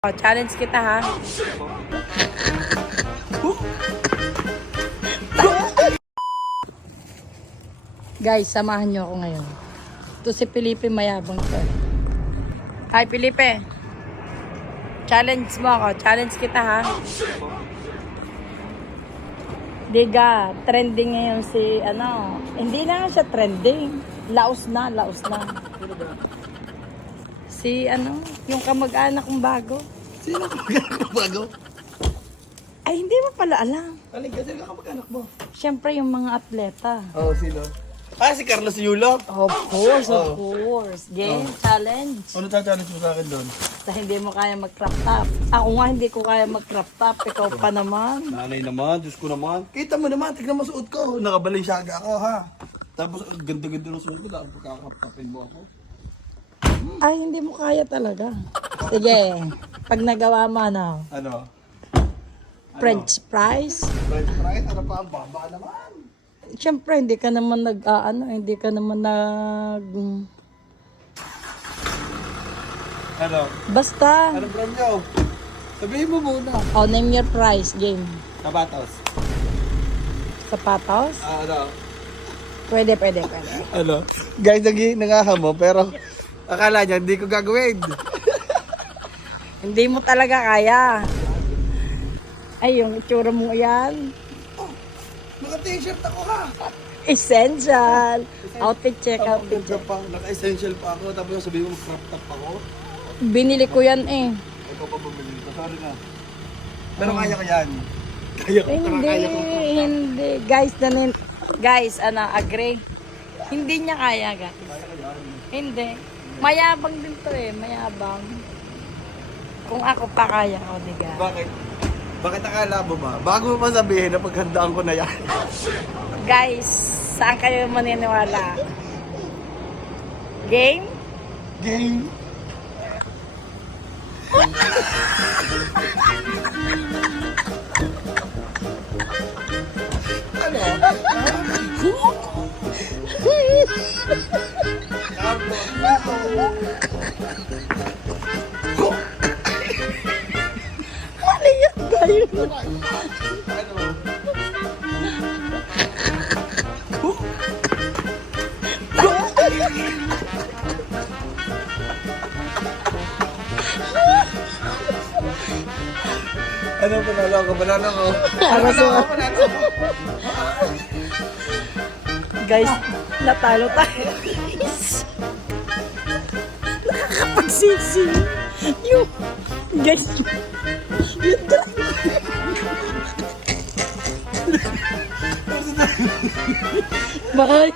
Oh, challenge kita ha. Guys, samahan nyo ako ngayon. Ito si Felipe, mayabang to. Hi Felipe. Challenge mo ako. Challenge kita ha. Diga, trending ngayon si hindi na nga siya trending. Laos na. Si yung kamag-anak kong bago. Sino kamag-anak mo bago? Ay, hindi mo pala alam. Alin ka, sino kamag-anak mo? Siyempre, yung mga atleta. Oo, sino? Si Carlos Yulo. Of course. Game, challenge. Ano challenge mo sa akin doon? Sa hindi mo kaya mag-crop top. Ako nga, hindi ko kaya mag-crop top. Ikaw pa naman. Nanay naman, Diyos ko naman. Kita mo naman, tignan mo suot ko. Nakabalinsaga ako, ha? Tapos, ganda-ganda ng suot ko. Tapos, pagkakaptapin mo ako. Ay, hindi mo kaya talaga. Sige, pag nagawa mo Ano? French fries. French fries? Ano pa? Ang baba naman. Siyempre, hindi ka naman hindi ka naman Ano? Basta. Ano brand nyo? Sabihin mo muna. Oh, name your price, game. Sapatos. Sapatos? Ano? Pwede. Ano? Guys, nangaha mo, pero akala niya hindi ko gagawin. Hindi mo talaga kaya. Ay, yung itsura mo yan. Naka-t-shirt ako, ha? Essential. Outfit check, outfit check. Naka-essential pa ako, tapos sabihin mo crop top ako. Binili ko yan eh. Ikaw pa bumili ko, sorry na. Pero kaya ko yan. Kaya ko, kaya ko. Hindi. Guys, agree? Hindi niya kaya, guys. Hindi. Mayabang din to eh, mayabang. Kung ako pa kaya ko, diga. Bakit? Bakit akala mo ba? Bago mo pa sabihin na paghandaan ko na yan. Guys, saan kayo maniniwala? Game? Game? Ano? Mali yan tayo. Ano panalo ko? Panalo ko. Guys, natalo tayo. Nakakapagsisi. Yung, guys, yung Bye.